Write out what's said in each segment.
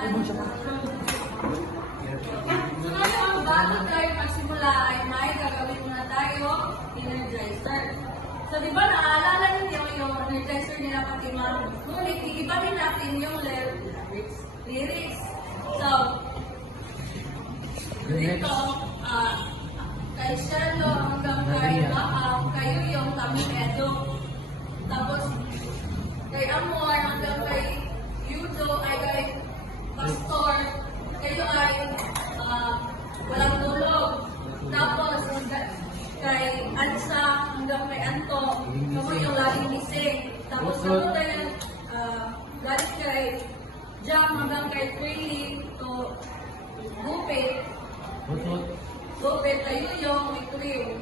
Ang bago tayo magsimula ay may gagawin muna tayo energizer. So, di ba naaalala ninyo yung energizer nila Fatima? Ngunit, iibahin natin yung lyrics. So, dito, kay Shelo hanggang kay Maham, kayo yung kami Edo. Tapos, kay Amor hanggang kay Yudo ay kay Pastor. Kayo ay walang tulog. Tapos, kay Ansa hanggang kay Anto, kamu yung laging gising. Tapos, kamu tayo galit kay Jam hanggang kay Trilly to Gupit. Gupit, kayo yung Ikriw.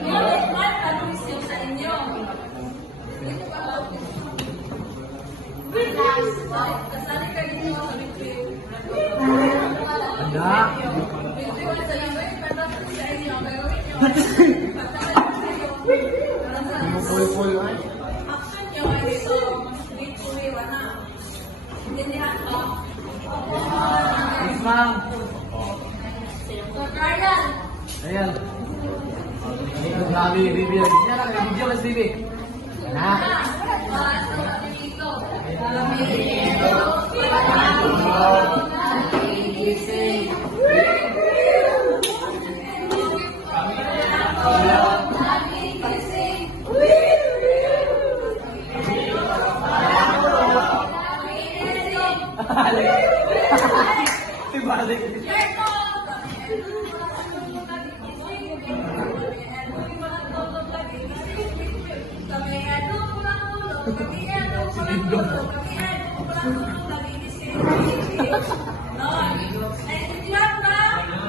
Ngunit, tanong siya sa inyo. Kasali kayo ninyo sa Ikriw. Ikriw sa inyo, tanong sa inyo. Action nyo ay dito. Dito iwan na. Intindihan ko. Yes, ma'am. So, Carlan. Ayan. Grabe, Bibi. Video mas Bibi. Na. So, dito. Balik.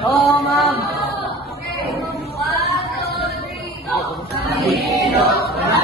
Oo, ma'am. Okay, 1, 2, 3,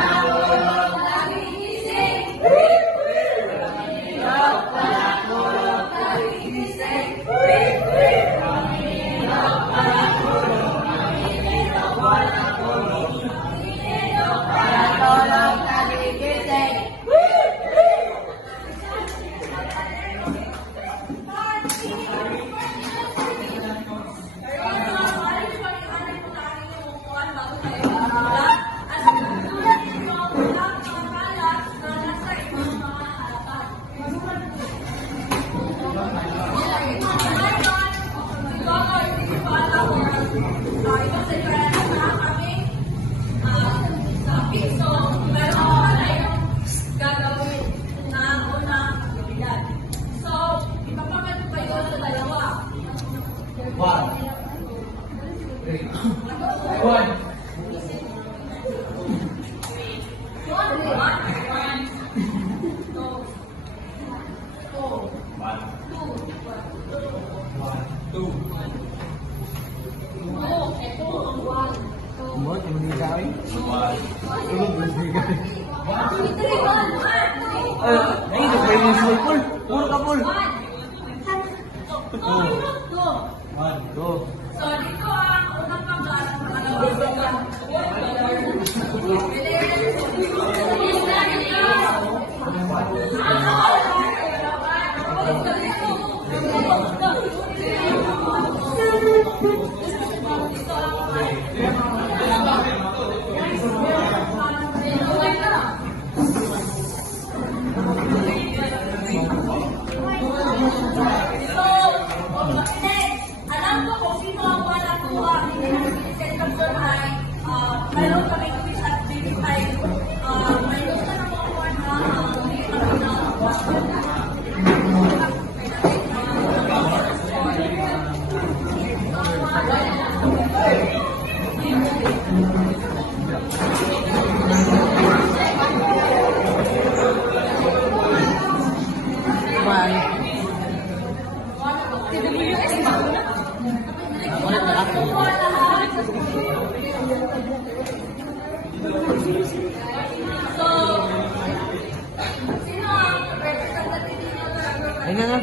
go. So, dito ang unang pagkakas. Alam ko kung sino ang walang kuha ni Senator ay mayroon kami quiz at verify. Mayroon ka na makuha Ayun na.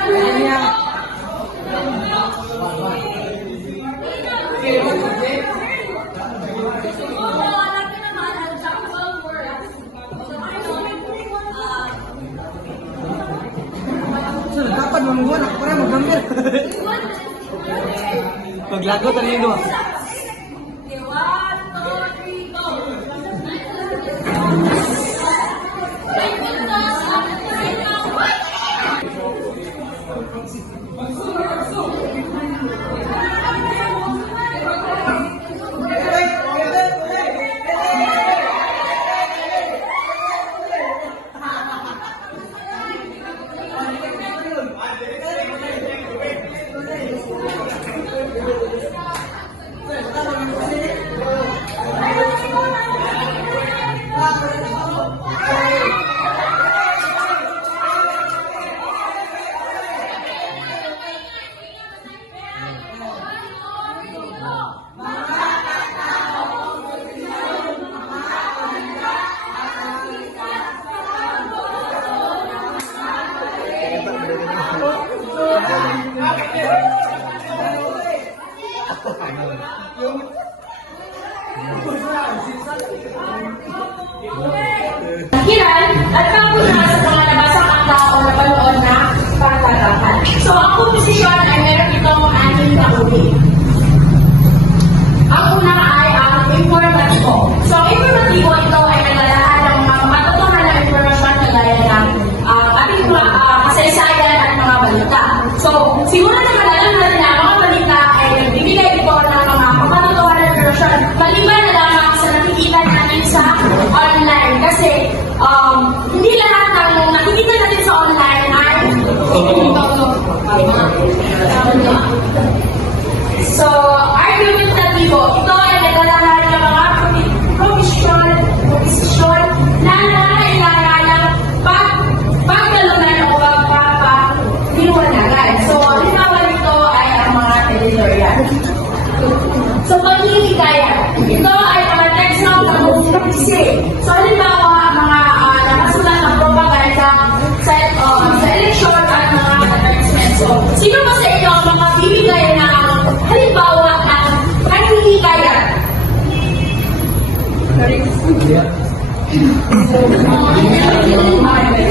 Ayun niya. So, hanapin naman ang sample words. So, mangguan. Ako pala mag-number. Maglagot ano yun, no? Okay, 1, 2, 3, go! Hiran at kapunan sa mga nabasang akta o napanood na pagkatakan. So, ang komposisyon ay meron itong 6 na uri. Ang una ay ang informatibo. So, ang informatibo ito ay naglalaan ng mga matutunan na informasyon na gaya ng ating mga kasaysayan at mga balita. So, siguro na malalang natin na ang mga balita ay nagbibigay ito ng mga matutunan na informasyon maliban na lamang sa nakikita natin sa online. Kasi, hindi lahat ng nakikita natin sa online ay so, argumentatibo, ito ay naglalarawan ng mga provision na nangailangan ng pagkalunan o pagpapaliwanagan. So, halimbawa nito ay ang mga editorial. So, paghihigayan, ito ay mga text ng pag-uusap. So, halimbawa, mga nakasulat ng propaganda sa eleksyon at mga advertisement. So, sino ba sa inyo ang mga bibigay ng halimbawa ng paghihigayan?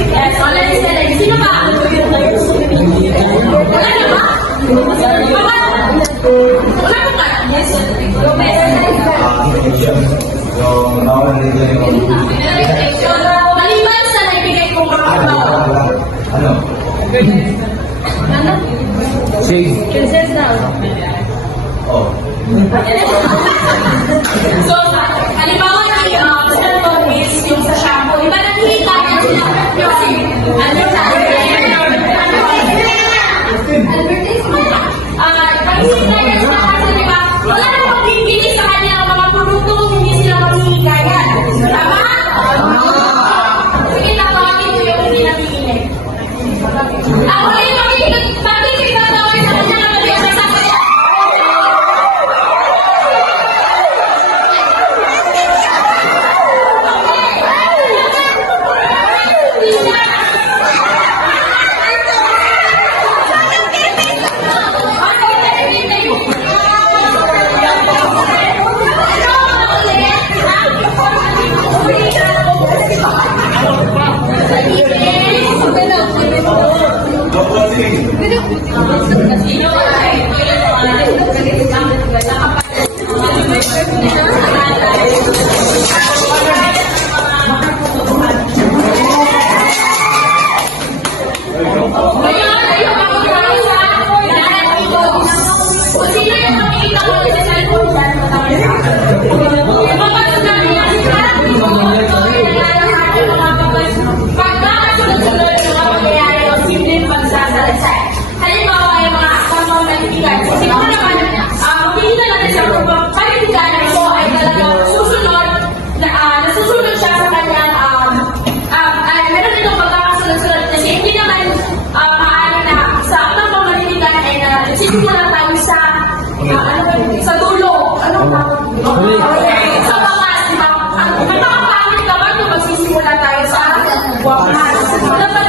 Yes, so let's say, sino ba? Wala na ba? Wala na ba? Yes, maliban sa naibigay kong pagkakawa. Ano? Ano? Shade. Princess na. Oh. So, halimbawa yung cellphone is yung sa shampoo. Diba nakikita niya yung ano sa advertisement? Nakikita niya sa kasi diba, wala namang bibili sa kanya ang mga produkto kung hindi sila maghihikayan. Tama? Sige, tatawagin ko yung hindi nabili. Ako na yung makikita, bakit yung tatawagin sa kanya na mag-iasa sa kanya? Sa dulo, ano tawag? Sa wakas, di ba? Ang nakakapangit naman kung magsisimula tayo sa wakas. Dapat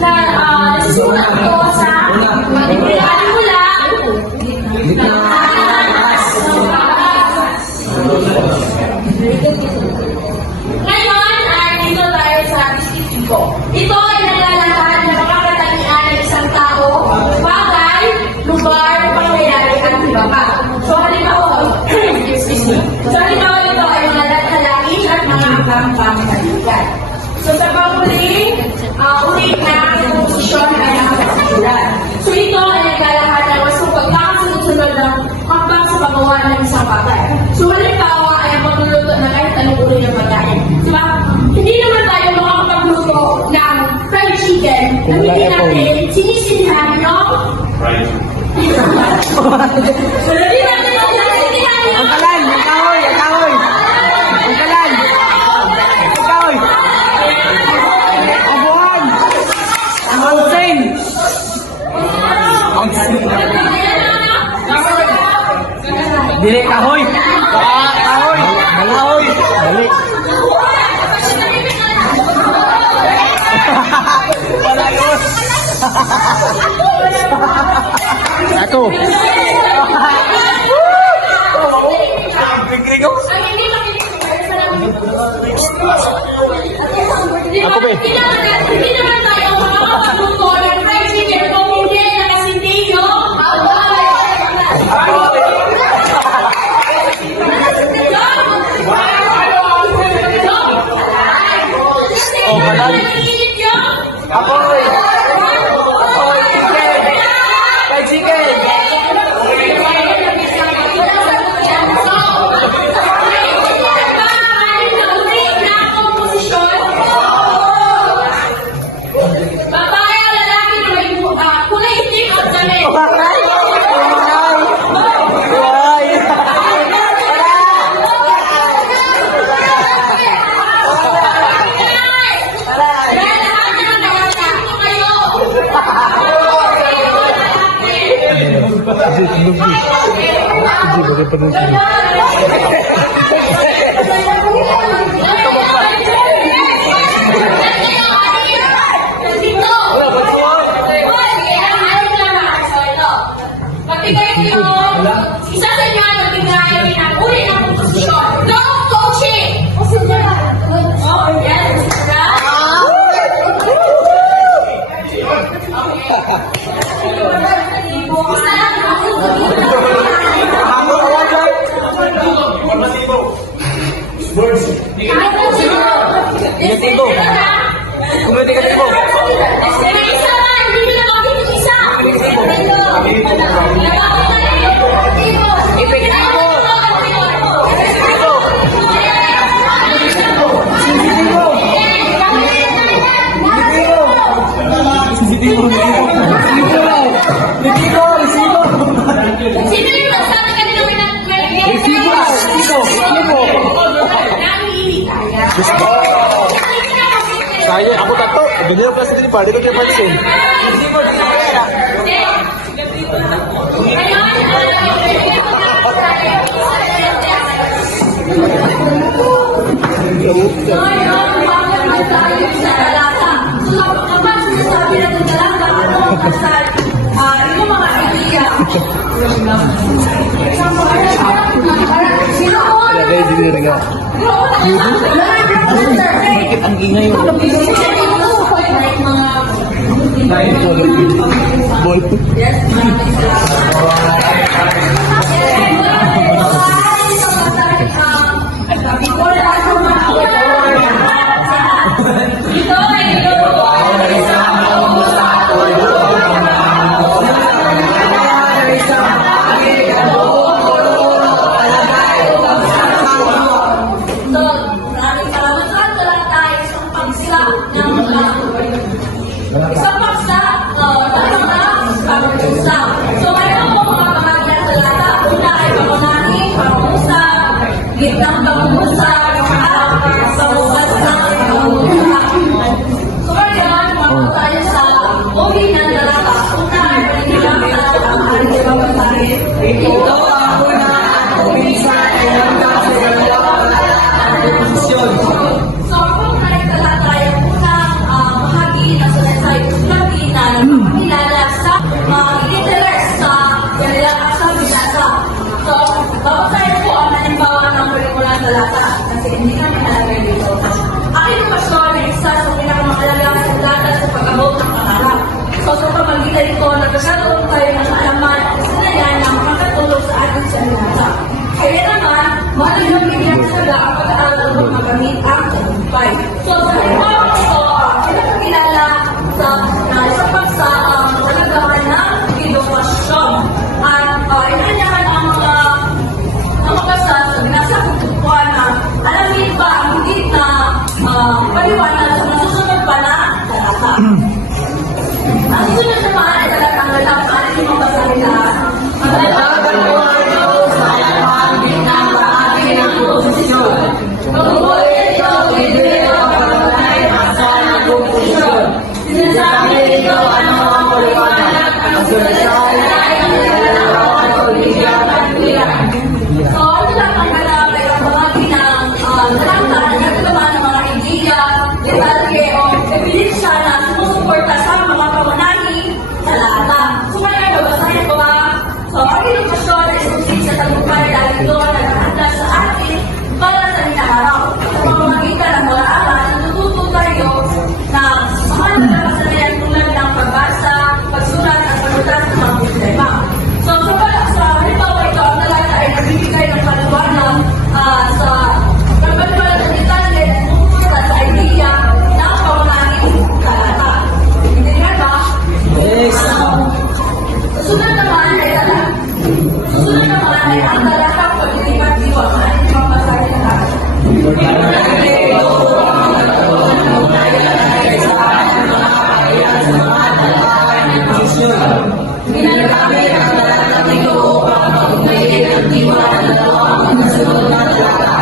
na nasisimula ko sa mula. Ngayon ay dito tayo sa distrito. Ito ay naglalakad ng mga katangian ng isang tao So sa panguling, ulit na ang posisyon ay ang kasimulan. So ito ay naglalahat ng mas pagkakasunod-sunod ng hakbang sa paggawa ng isang bagay. So halimbawa ay ang pagluluto ng kahit anong uri ng pagkain. Diba? Hindi naman tayo makakapagluto ng fried chicken na hindi natin sinisinihan, no? Right. So hindi natin sinisinihan, no? Ang kalan, ang kahoy, ang kahoy. Ang kalan. Ang kahoy. Ang buwan. Ang onsen. Dili, kahoy. Kahoy. Kahoy. Dali. Ako. Ako, be. Hindi naman tayo makakapagluto ng fried chicken kung hindi nakasindi yung Oh, halal. Ako, be. Fried chicken. Babae o lalaki na may kulay itim at damit. Isa sa inyo ang magbigay ng uri ng posisyon. No coaching! Oh, yes. Kumuliti ka tibo. Isa na, hindi nila makikita isa. Sino yung nagsabi kanina Saya, aku tato. Dunia pasti ini pada itu dia pasti. Ada di diri ka. Bakit ang ingay mo? Ball. Isang paksa, tanong na, pag-usap. So, mayroon po mga pamagyan sa lata. Una ay pangunahing, pag-usap, gitnang pag-usap, pag-uwas na, pag-usap. So, ngayon, mga tayo sa uwi ng lalata. Una ay panilang lalata, ang aling pagkasarin. Ito ang una, umisa, ilang kasi sa lalata. So, kung nagtala tayo unang bahagi na sa Ang sunod naman ay talagang dapat ating mapasalita. Ang talagang Diyos ay alahagin ng bahagi ng posisyon. Tungkol ito, ibigay ang pagkakay ng sana ng posisyon. Sinasabi ito ano ang paliwanag ang sunod ay ang nilalawan o bigyan at bilang. So, ano lang ang kalabay ang bahagi ng narangka na nagagawa ng mga ideya, detalye o ebidensya na sumusuporta sa mga kamanahing talata. So, ngayon, babasahin ko ha. So, ang edukasyon ay sulit sa tagumpay dahil ito ang naghahanda sa atin para sa inaaraw. Sa pamamagitan ng mga aral, natututo tayo na mga nagkakasanayan tulad ng pagbasa, pagsulat at paglutas ng mga problema. So, sa halimbawa ito, ang talata ay nagbibigay ng paliwanag sa pagpaliwanag ng detalye at sumusuporta sa idea ng kamanahing talata. Hindi nga ba? Yes. Susunod naman ay ang talatang paglilipat diwa. Maraming mapasahin na natin. Ginagamit ang talatang ito upang pagkumayin ang diwa na dalawang magkasunod na talata.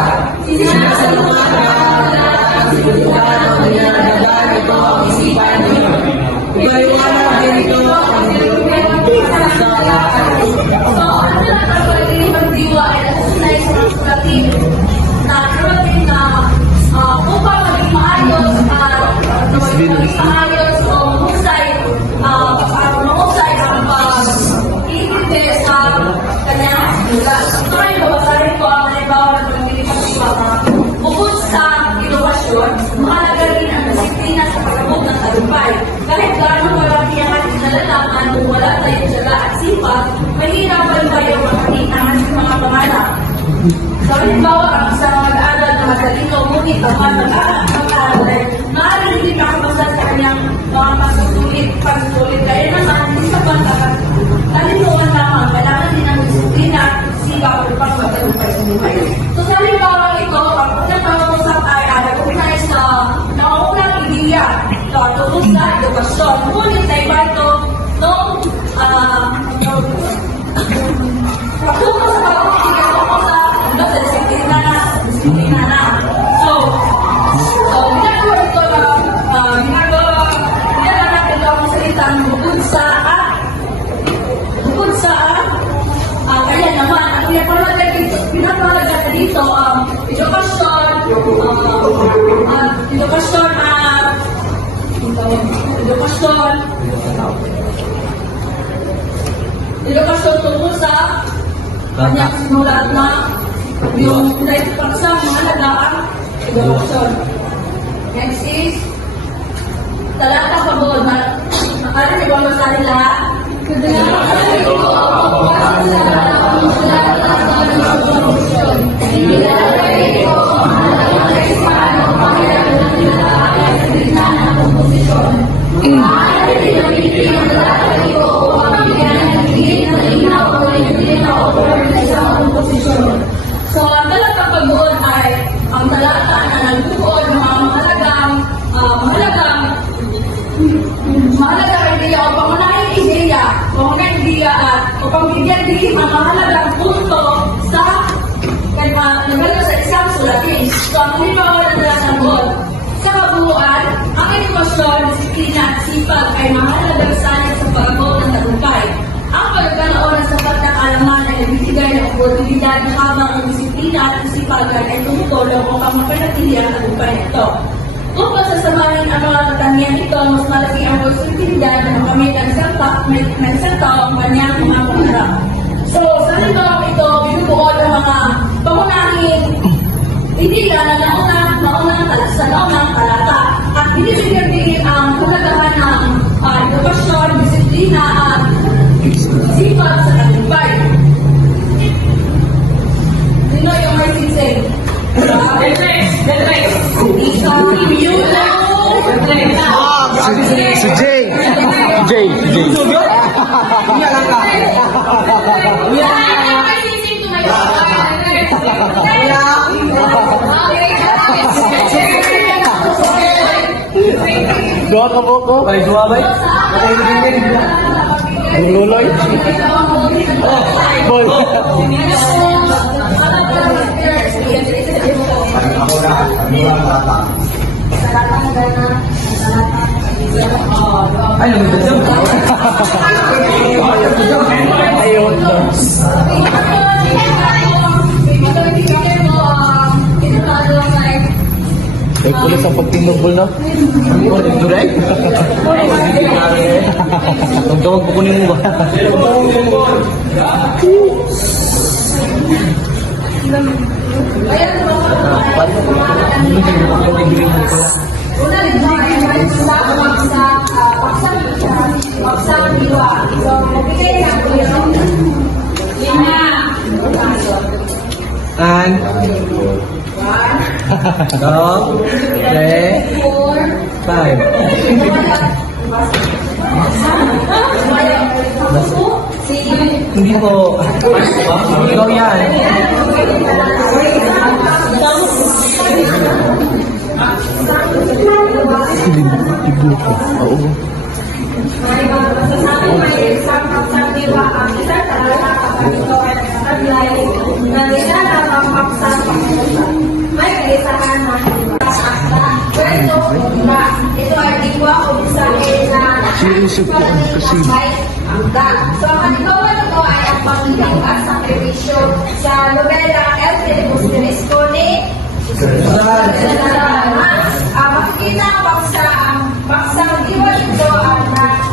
Sinasaluhan ang talatang sinusuhan o nilalagay ito ang isipan niyo. Ipaliwanag din ito ang nilulungan sa talata. So, ang talatang paglilipat diwa ay nasusunay sa mga sulatin na dumating na upang maging maayos at maging maayos o mahusay ang pag-iintindi sa kanyang sulat. So, ngayon, babasahin ko ang halimbawa ng paglilipat diwa. Bukod sa edukasyon, mahalaga rin ang disiplina sa pag-abot ng tagumpay. Kahit gaano marami ang ating nalalaman kung wala tayong tiyaga at sipag, mahirapan tayo makating ang ating mga pangarap. So, halimbawa, ang isang mag-aaral na matalino, ngunit kapag mag-aaral ay maaaring hindi makabasa sa kanyang mga pagsusulit. Kaya naman, hindi sa pagkakas, talinoan lamang, kailangan din ang disiplina at sipag upang magtagumpay sa buhay. So, sa halimbawa ito, ang unang pag-uusap ay nag-ugnay sa nauunang ideya. So, tungkol sa edukasyon. Ngunit na iba ito noong pagtungkol sa pag-uusap tungkol sa disiplina na. So, ginagawa ito natin ito ang salitang bukod sa kaya naman, ang pinapalaga dito ang edukasyon tungkol sa kanyang sinulat na yung pagsang mahalaga ang edukasyon. Next is talata pagod. Ano di ba masahin lahat? So, ang talatang pagbuod ay ang talata na nagbubuod ng mga mahalagang ideya o pangunahing ideya at upang bigyan din ang mahalagang punto sa nagalaw sa isang sulatin. So, ang halimbawa ng talatang buod, sa kabuuan, ang edukasyon, disiplina at sipag ay mahalagang sanay sa pag-abot ng tagumpay. Ang pagkakaroon ng sapat na kaalaman ay nagbibigay ng oportunidad habang ang disiplina at isipagan ay tumutulong upang mapanatili ang tagumpay nito. Upang sasamahin ang mga katangian ito, mas malaki ang posibilidad na makamit ang isang tao ang kanyang mga pangarap. So, sa halimbawa ito, binubuod ang mga pangunahing ideya na naunang talata at binibigyan din ang kulagahan ng edukasyon, disiplina at sipag sa tagumpay. Sino yung may sinsing? Si Jay. Jay. Okay. Dua ka po ko. Ay, dua ba? Ang luloy. Boy. Ako na. Ano ang bata? Ay, nagdadam. Ayun. Ay, kulit sa pagtinubol na. Direct? Ang tawag ko kunin mo ba? Una dito ay may paksang diwa. So, magbigay na ako yun. 5. And 2, 3, 5. Hindi po. Ikaw yan. Ibu ko. Oo. May kalisahan na ito ay diwa o bisahin na may angka. So, ang halimbawa nito ay ang panghihingas sa perwisyo sa nobela El Telemusco ni makikita ang paksang diwa nito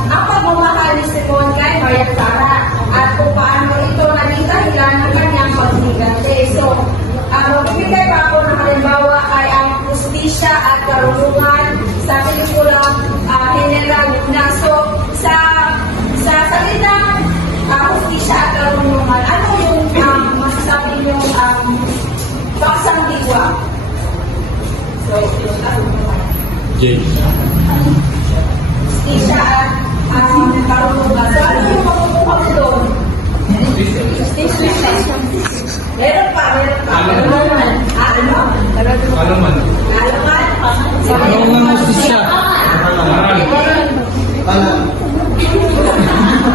ang pagmamahal ni Simon kay Maria Clara at kung paano ito naging dahilan ng kanyang paghigante. So, magbibigay pa ako ng halimbawa ay ang justisya at karunungan sa pelikulang General na. So, sa salitang justisya at karunungan, ano yung masasabi yung paksang diwa? So, justisya at karunungan. So, ano yung makukuha ko doon? Justisya. Meron pa. Alaman. Alaman. Justisya.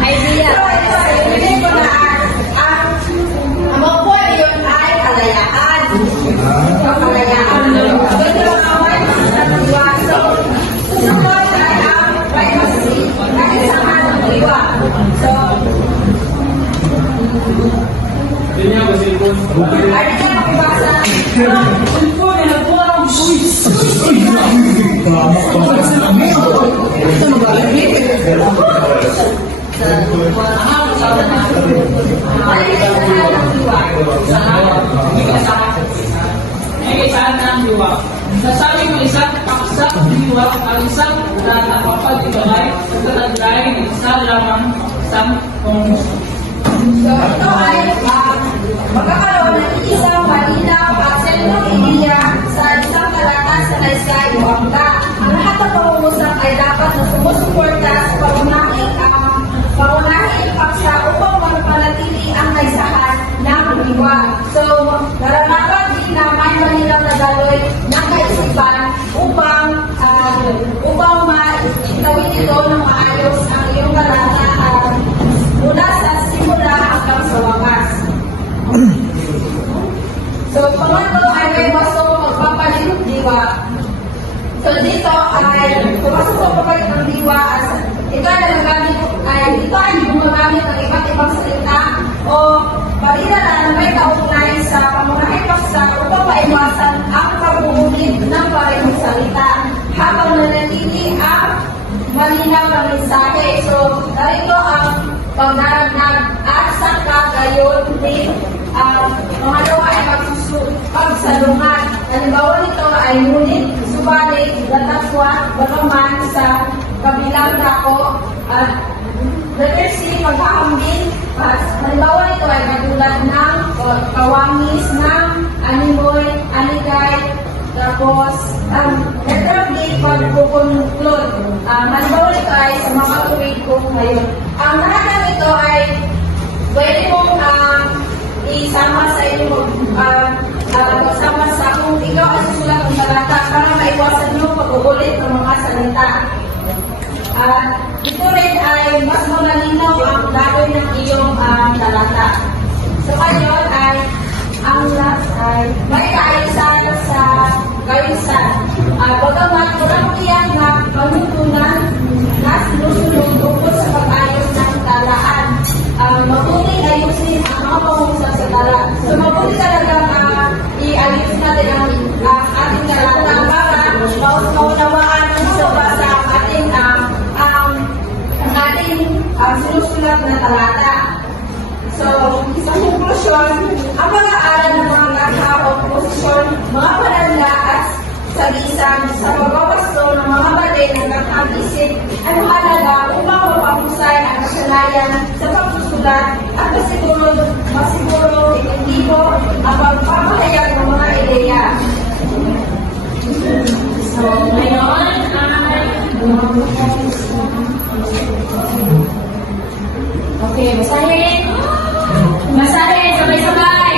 Idea. Hindi ko na ang makuha yun ay kalayaan. Kalayaan. So, ito ang away sa diwa. So, susunod ay ang privacy. Dahil sa anong diwa. So, ay na makibasa. Nasabi ng isang paksak diwa ang isang nakapagibagay sa talaglay ng isa lamang isang pangmuso. So, ito ay magkakaroon ng isang malinaw at sentrong ideya sa isang talata sa naysay o angka. Ang lahat ng pangungusap ay dapat na sumusuporta sa pangunahing paksa upang mapanatili ang naisahan ng diwa. So, naranapat din na may malinaw na galoy ng kaisipan upang maitawid ito ng maayos ang iyong talata mula sa simula hanggang sa wakas. So, pangatlo ay may waso magpapalit ng diwa. So, dito ay pumasok sa pagpapalit ng diwa ito ay gumagamit ng iba't ibang salita o parinala na may kaugnay sa pamunahing paksa upang maiwasan ang pag-uulit ng parehong salita habang nanatili ang malinaw na mensahe. So, narito ang pagdaragdag at sa kagayon din pangalawa ay pagsalungan. Halimbawa nito ay ngunit, subalit, datatwa, bagaman sa kabilang dako at letter C, paghahambing. Halimbawa nito ay katulad ng kawangis ng animoy, aligay, tapos letter B, pagkukunklod. Halimbawa nito ay sa mga tuwid ko ngayon. Ang lahat ng ito ay pwede mong isama sa iyong isama sa kung ikaw ay susulat ng talata para maiwasan yung pag-uulit ng mga salita. At ito rin ay mas malinaw ang gagawin ng iyong talata. So ngayon ay ang last ay may kaayusan sa kayusan. Bagamat walang tiyak na panutunan na sinusunod tungkol sa pag-ayos ng talaan. Mabuting ayusin ang mga pangungusap sa tala. So mabuti talaga i-ayos natin ang ating talata para maunawaan ng sobra sa ating sinusulat na talata. So, sa konklusyon, ang pag-aaral ng mga kanta o posisyon, mga pananda at sagisan sa pagpapasto ng mga bagay ng kantang isip ay mahalaga upang mapahusay ang kasanayan sa pagsusulat at masiguro epektibo ang pagpapahayag ng mga ideya. So, ngayon ay... Okay, basahin. Basahin, sabay-sabay.